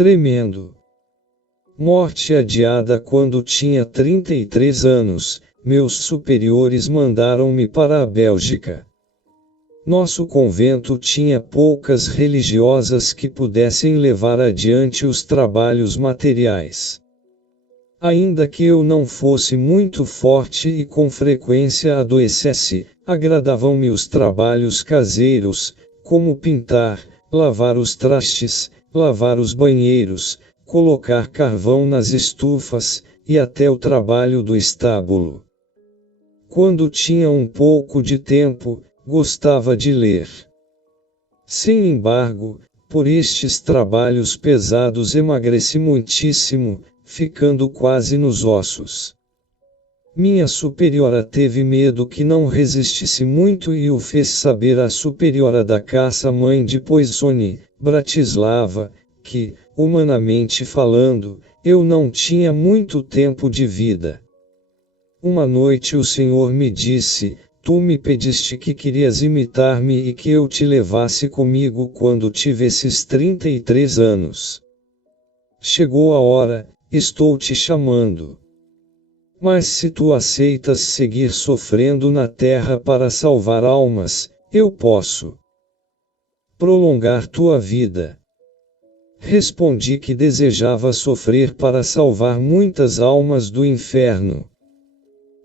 Tremendo. Morte adiada quando tinha 33 anos, meus superiores mandaram-me para a Bélgica. Nosso convento tinha poucas religiosas que pudessem levar adiante os trabalhos materiais. Ainda que eu não fosse muito forte e com frequência adoecesse, agradavam-me os trabalhos caseiros, como pintar, lavar os trastes, lavar os banheiros, colocar carvão nas estufas, e até o trabalho do estábulo. Quando tinha um pouco de tempo, gostava de ler. Sem embargo, por estes trabalhos pesados emagreci muitíssimo, ficando quase nos ossos. Minha superiora teve medo que não resistisse muito e o fez saber à superiora da caça-mãe de Poissone, Bratislava, que, humanamente falando, eu não tinha muito tempo de vida. Uma noite o Senhor me disse: tu me pediste que querias imitar-me e que eu te levasse comigo quando tivesses 33 anos. Chegou a hora, estou te chamando. Mas se tu aceitas seguir sofrendo na terra para salvar almas, eu posso prolongar tua vida. Respondi que desejava sofrer para salvar muitas almas do inferno.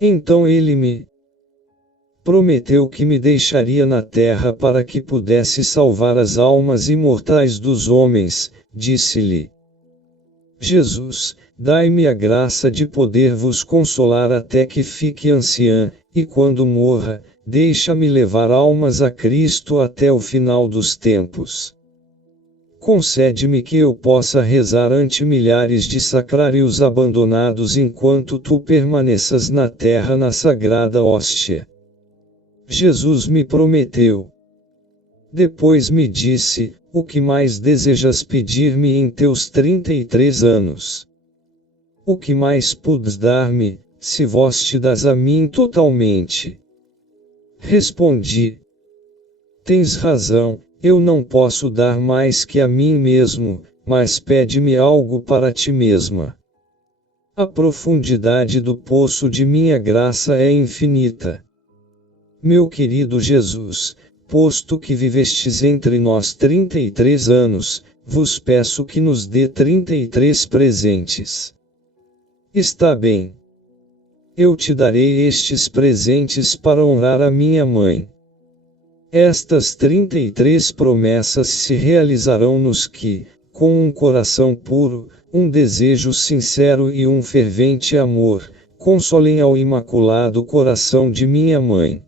Então ele me prometeu que me deixaria na terra para que pudesse salvar as almas imortais dos homens, disse-lhe Jesus: dai-me a graça de poder vos consolar até que fique anciã, e quando morra, deixa-me levar almas a Cristo até o final dos tempos. Concede-me que eu possa rezar ante milhares de sacrários abandonados enquanto tu permaneças na terra na sagrada hóstia. Jesus me prometeu. Depois me disse: o que mais desejas pedir-me em teus 33 anos? O que mais podes dar-me, se vós te dás a mim totalmente? Respondi: tens razão, eu não posso dar mais que a mim mesmo, mas pede-me algo para ti mesma. A profundidade do poço de minha graça é infinita. Meu querido Jesus, posto que vivestes entre nós 33 anos, vos peço que nos dê 33 presentes. Está bem. Eu te darei estes presentes para honrar a minha mãe. Estas 33 promessas se realizarão nos que, com um coração puro, um desejo sincero e um fervente amor, consolem ao imaculado coração de minha mãe.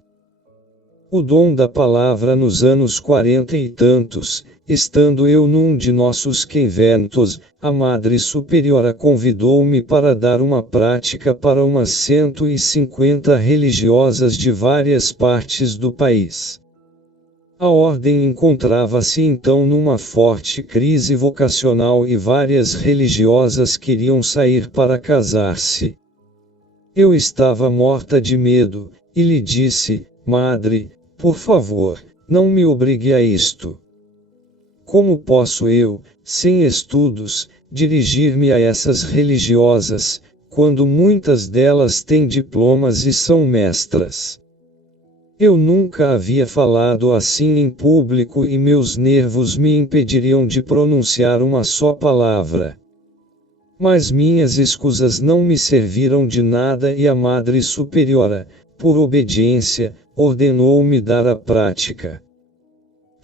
O dom da palavra nos anos 40 e tantos, estando eu num de nossos conventos, a Madre Superiora convidou-me para dar uma prática para umas 150 religiosas de várias partes do país. A ordem encontrava-se então numa forte crise vocacional e várias religiosas queriam sair para casar-se. Eu estava morta de medo, e lhe disse: Madre, por favor, não me obrigue a isto. Como posso eu, sem estudos, dirigir-me a essas religiosas, quando muitas delas têm diplomas e são mestras? Eu nunca havia falado assim em público e meus nervos me impediriam de pronunciar uma só palavra. Mas minhas escusas não me serviram de nada e a Madre Superiora, por obediência, ordenou-me dar a prática.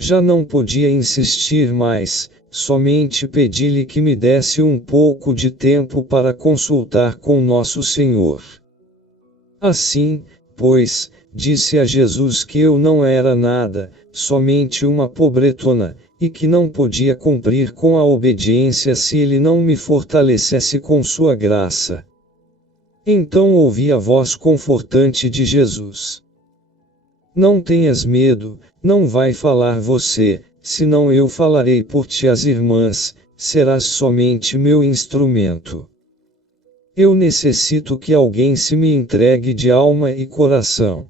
Já não podia insistir mais, somente pedi-lhe que me desse um pouco de tempo para consultar com Nosso Senhor. Assim, pois, disse a Jesus que eu não era nada, somente uma pobretona, e que não podia cumprir com a obediência se ele não me fortalecesse com sua graça. Então ouvi a voz confortante de Jesus. Não tenhas medo, não vai falar você, senão eu falarei por ti as irmãs, serás somente meu instrumento. Eu necessito que alguém se me entregue de alma e coração.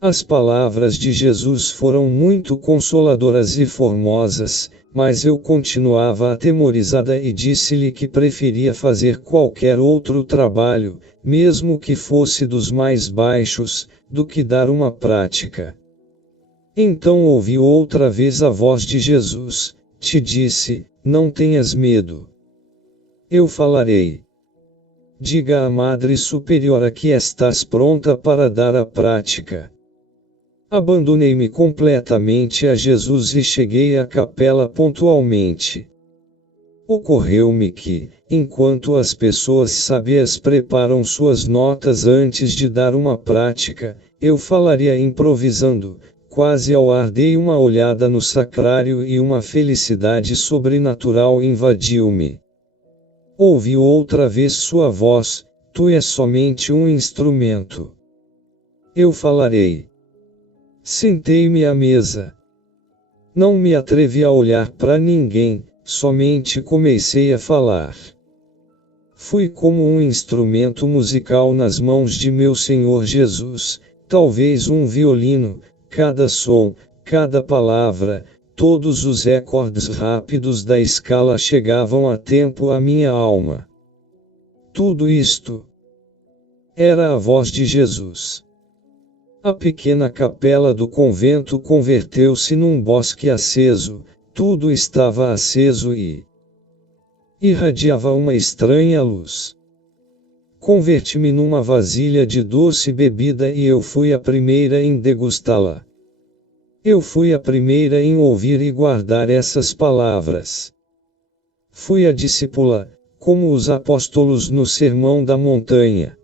As palavras de Jesus foram muito consoladoras e formosas, mas eu continuava atemorizada e disse-lhe que preferia fazer qualquer outro trabalho, mesmo que fosse dos mais baixos, do que dar uma prática. Então ouvi outra vez a voz de Jesus, te disse, não tenhas medo. Eu falarei. Diga à Madre Superiora que estás pronta para dar a prática. Abandonei-me completamente a Jesus e cheguei à capela pontualmente. Ocorreu-me que, enquanto as pessoas sábias preparam suas notas antes de dar uma prática, eu falaria improvisando, quase ao ar dei uma olhada no sacrário e uma felicidade sobrenatural invadiu-me. Ouvi outra vez sua voz, tu és somente um instrumento. Eu falarei. Sentei-me à mesa. Não me atrevi a olhar para ninguém, somente comecei a falar. Fui como um instrumento musical nas mãos de meu Senhor Jesus, talvez um violino, cada som, cada palavra, todos os acordes rápidos da escala chegavam a tempo à minha alma. Tudo isto era a voz de Jesus. A pequena capela do convento converteu-se num bosque aceso, tudo estava aceso e irradiava uma estranha luz. Converti-me numa vasilha de doce bebida e eu fui a primeira em degustá-la. Eu fui a primeira em ouvir e guardar essas palavras. Fui a discípula, como os apóstolos no Sermão da Montanha.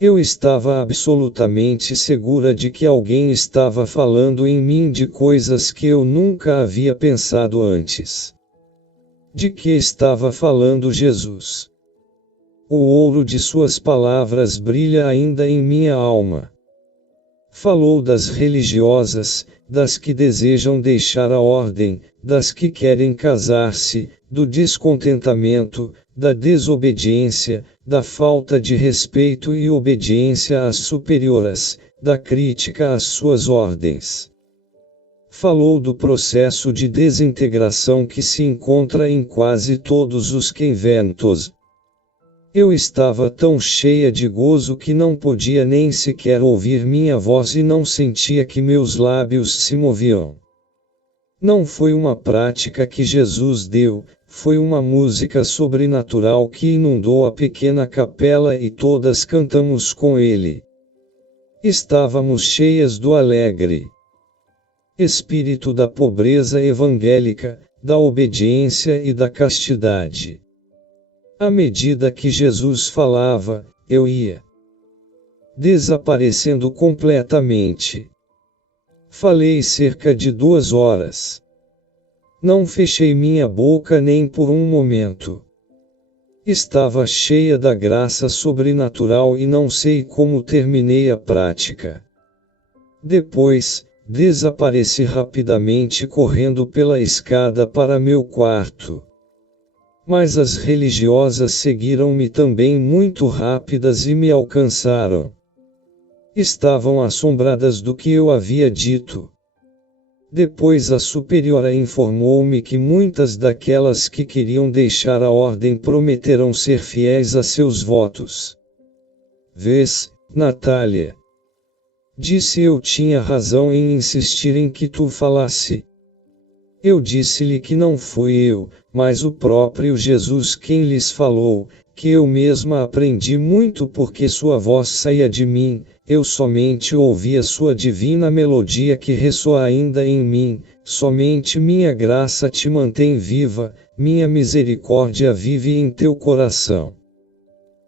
Eu estava absolutamente segura de que alguém estava falando em mim de coisas que eu nunca havia pensado antes. De que estava falando Jesus. O ouro de suas palavras brilha ainda em minha alma. Falou das religiosas, das que desejam deixar a ordem, das que querem casar-se, do descontentamento, da desobediência, da falta de respeito e obediência às superioras, da crítica às suas ordens. Falou do processo de desintegração que se encontra em quase todos os conventos. Eu estava tão cheia de gozo que não podia nem sequer ouvir minha voz e não sentia que meus lábios se moviam. Não foi uma prática que Jesus deu, foi uma música sobrenatural que inundou a pequena capela e todas cantamos com ele. Estávamos cheias do alegre espírito da pobreza evangélica, da obediência e da castidade. À medida que Jesus falava, eu ia desaparecendo completamente. Falei cerca de 2 horas. Não fechei minha boca nem por um momento. Estava cheia da graça sobrenatural e não sei como terminei a prática. Depois, desapareci rapidamente correndo pela escada para meu quarto. Mas as religiosas seguiram-me também muito rápidas e me alcançaram. Estavam assombradas do que eu havia dito. Depois a superiora informou-me que muitas daquelas que queriam deixar a ordem prometeram ser fiéis a seus votos. Vês, Natália? Disse eu tinha razão em insistir em que tu falasse. Eu disse-lhe que não fui eu, mas o próprio Jesus quem lhes falou, que eu mesma aprendi muito porque sua voz saía de mim, eu somente ouvia sua divina melodia que ressoa ainda em mim, somente minha graça te mantém viva, minha misericórdia vive em teu coração.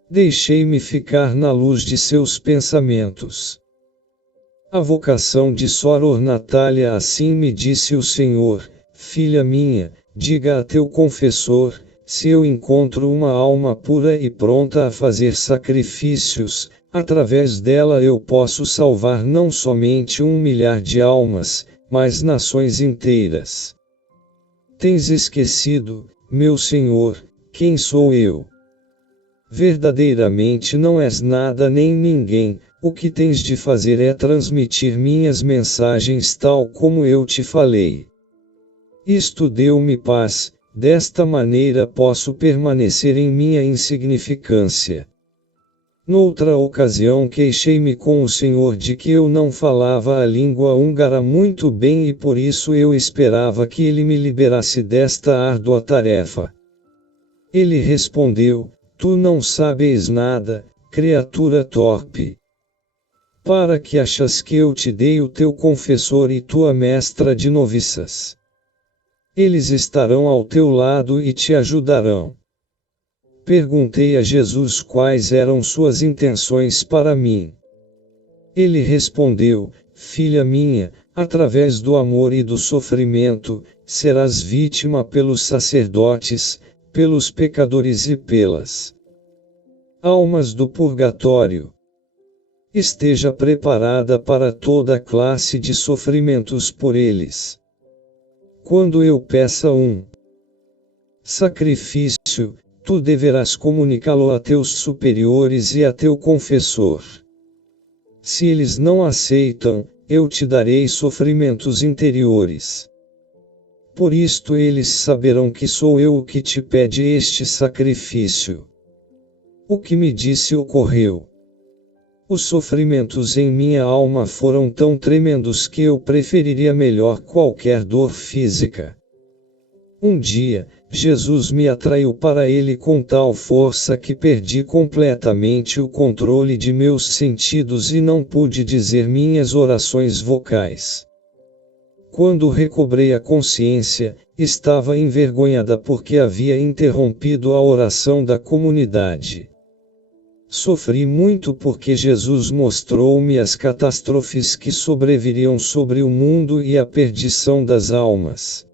Deixei-me ficar na luz de seus pensamentos. A vocação de Soror Natália assim me disse o Senhor, filha minha, diga a teu confessor, se eu encontro uma alma pura e pronta a fazer sacrifícios, através dela eu posso salvar não somente 1 milhar de almas, mas nações inteiras. Tens esquecido, meu Senhor, quem sou eu? Verdadeiramente não és nada nem ninguém, o que tens de fazer é transmitir minhas mensagens tal como eu te falei. Isto deu-me paz, desta maneira posso permanecer em minha insignificância. Noutra ocasião queixei-me com o Senhor de que eu não falava a língua húngara muito bem e por isso eu esperava que ele me liberasse desta árdua tarefa. Ele respondeu: Tu não sabes nada, criatura torpe. Para que achas que eu te dei o teu confessor e tua mestra de noviças? Eles estarão ao teu lado e te ajudarão. Perguntei a Jesus quais eram suas intenções para mim. Ele respondeu: Filha minha, através do amor e do sofrimento, serás vítima pelos sacerdotes, pelos pecadores e pelas almas do purgatório. Esteja preparada para toda classe de sofrimentos por eles. Quando eu peça um sacrifício, tu deverás comunicá-lo a teus superiores e a teu confessor. Se eles não aceitam, eu te darei sofrimentos interiores. Por isto eles saberão que sou eu o que te pede este sacrifício. O que me disse ocorreu. Os sofrimentos em minha alma foram tão tremendos que eu preferiria melhor qualquer dor física. Um dia, Jesus me atraiu para ele com tal força que perdi completamente o controle de meus sentidos e não pude dizer minhas orações vocais. Quando recobrei a consciência, estava envergonhada porque havia interrompido a oração da comunidade. Sofri muito porque Jesus mostrou-me as catástrofes que sobreviriam sobre o mundo e a perdição das almas.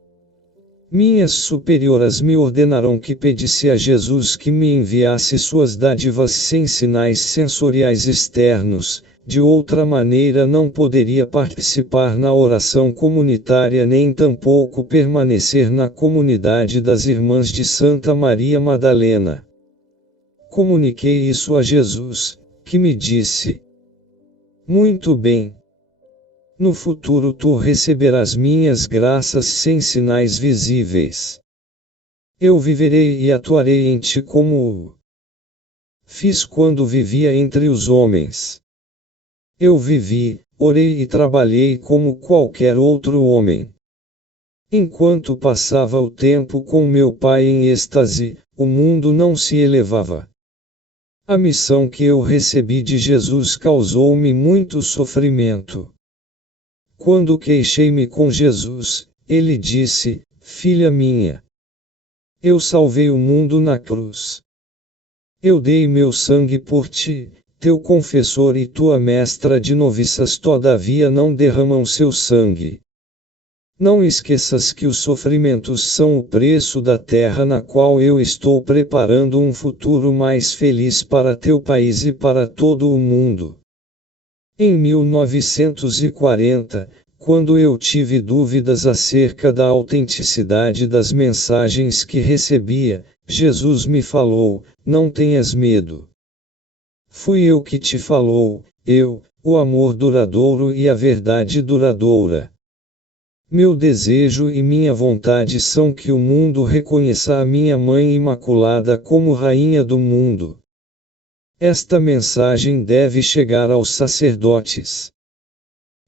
Minhas superioras me ordenaram que pedisse a Jesus que me enviasse suas dádivas sem sinais sensoriais externos, de outra maneira não poderia participar na oração comunitária nem tampouco permanecer na comunidade das Irmãs de Santa Maria Madalena. Comuniquei isso a Jesus, que me disse: Muito bem. No futuro tu receberás minhas graças sem sinais visíveis. Eu viverei e atuarei em ti como fiz quando vivia entre os homens. Eu vivi, orei e trabalhei como qualquer outro homem. Enquanto passava o tempo com meu pai em êxtase, o mundo não se elevava. A missão que eu recebi de Jesus causou-me muito sofrimento. Quando queixei-me com Jesus, ele disse: Filha minha, eu salvei o mundo na cruz. Eu dei meu sangue por ti, teu confessor e tua mestra de noviças todavia não derramam seu sangue. Não esqueças que os sofrimentos são o preço da terra na qual eu estou preparando um futuro mais feliz para teu país e para todo o mundo. Em 1940, quando eu tive dúvidas acerca da autenticidade das mensagens que recebia, Jesus me falou: Não tenhas medo. Fui eu que te falou, eu, o amor duradouro e a verdade duradoura. Meu desejo e minha vontade são que o mundo reconheça a minha Mãe Imaculada como Rainha do mundo. Esta mensagem deve chegar aos sacerdotes.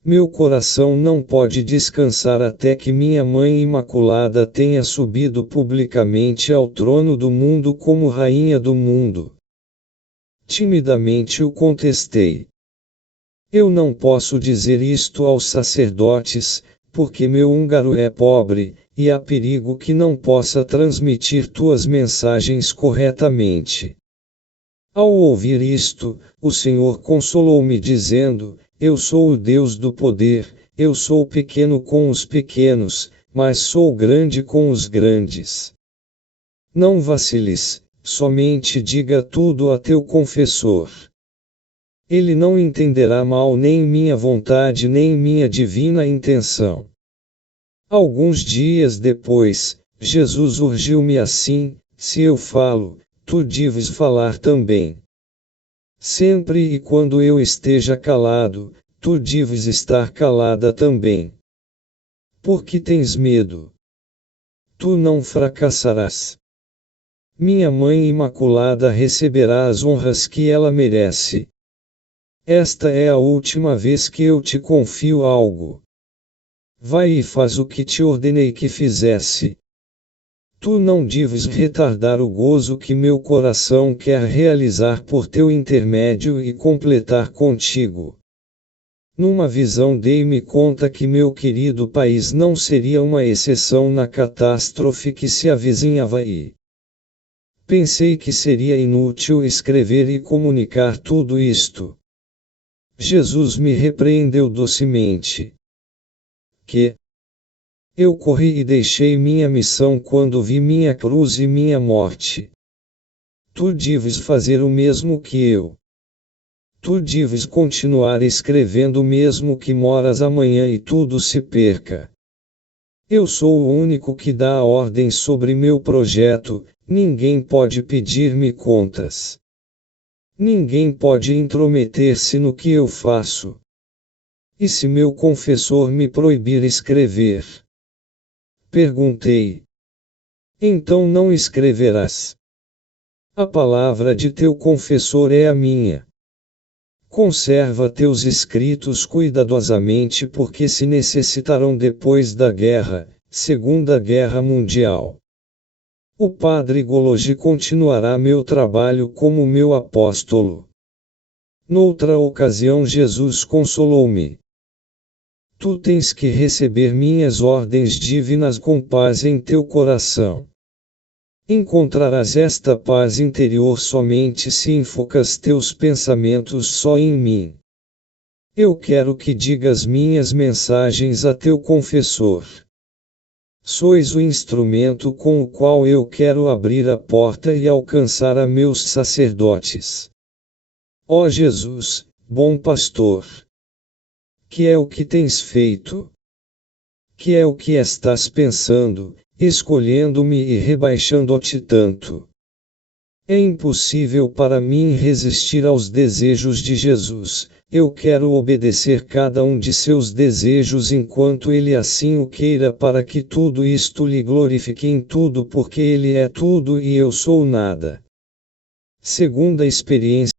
Meu coração não pode descansar até que minha Mãe Imaculada tenha subido publicamente ao trono do mundo como Rainha do mundo. Timidamente o contestei. Eu não posso dizer isto aos sacerdotes, porque meu húngaro é pobre, e há perigo que não possa transmitir tuas mensagens corretamente. Ao ouvir isto, o Senhor consolou-me dizendo: Eu sou o Deus do poder, eu sou pequeno com os pequenos, mas sou grande com os grandes. Não vaciles, somente diga tudo a teu confessor. Ele não entenderá mal nem minha vontade nem minha divina intenção. Alguns dias depois, Jesus urgiu-me assim: Se eu falo, tu deves falar também. Sempre e quando eu esteja calado, tu deves estar calada também. Por que tens medo? Tu não fracassarás. Minha Mãe Imaculada receberá as honras que ela merece. Esta é a última vez que eu te confio algo. Vai e faz o que te ordenei que fizesse. Tu não deves retardar o gozo que meu coração quer realizar por teu intermédio e completar contigo. Numa visão dei-me conta que meu querido país não seria uma exceção na catástrofe que se avizinhava e pensei que seria inútil escrever e comunicar tudo isto. Jesus me repreendeu docemente. Que eu corri e deixei minha missão quando vi minha cruz e minha morte. Tu deves fazer o mesmo que eu. Tu deves continuar escrevendo mesmo que moras amanhã e tudo se perca. Eu sou o único que dá a ordem sobre meu projeto, ninguém pode pedir-me contas. Ninguém pode intrometer-se no que eu faço. E se meu confessor me proibir escrever? Perguntei. Então não escreverás. A palavra de teu confessor é a minha. Conserva teus escritos cuidadosamente porque se necessitarão depois da guerra, Segunda Guerra Mundial. O padre Gologi continuará meu trabalho como meu apóstolo. Noutra ocasião Jesus consolou-me. Tu tens que receber minhas ordens divinas com paz em teu coração. Encontrarás esta paz interior somente se enfocas teus pensamentos só em mim. Eu quero que digas minhas mensagens a teu confessor. Sois o instrumento com o qual eu quero abrir a porta e alcançar a meus sacerdotes. Ó Jesus, bom pastor! Que é o que tens feito? Que é o que estás pensando, escolhendo-me e rebaixando-te tanto? É impossível para mim resistir aos desejos de Jesus, eu quero obedecer cada um de seus desejos enquanto ele assim o queira para que tudo isto lhe glorifique em tudo porque ele é tudo e eu sou nada. Segunda experiência